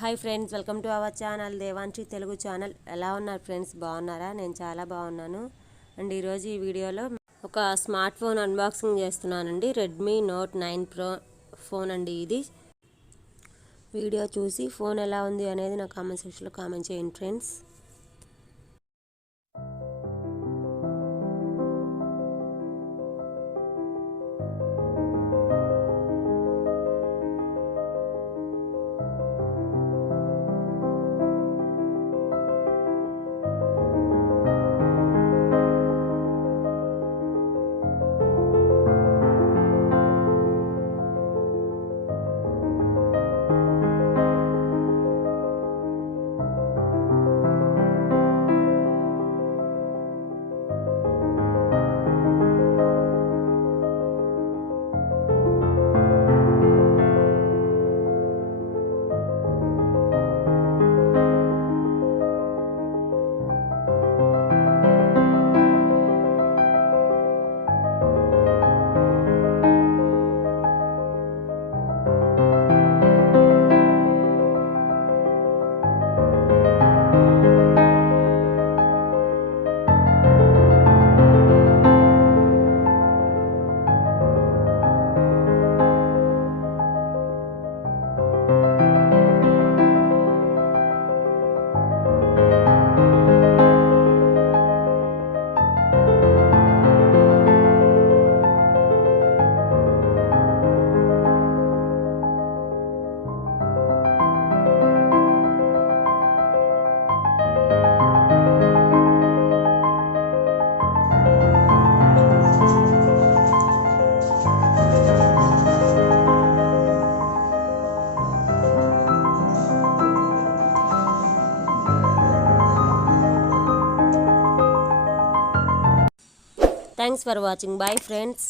Hi friends, welcome to our channel Devanshi Telugu ఛానల్. ఎలా ఉన్నారు ఫ్రెండ్స్? బాగున్నారా? నేను చాలా బాగున్నాను అండ్ ఈరోజు ఈ వీడియోలో ఒక స్మార్ట్ ఫోన్ అన్బాక్సింగ్ చేస్తున్నానండి. రెడ్మీ నోట్ 9 ప్రో ఫోన్ అండి ఇది. వీడియో చూసి ఫోన్ ఎలా ఉంది అనేది నా కామెంట్ సెక్షన్లో కామెంట్ చేయండి friends. Thanks for watching. Bye friends.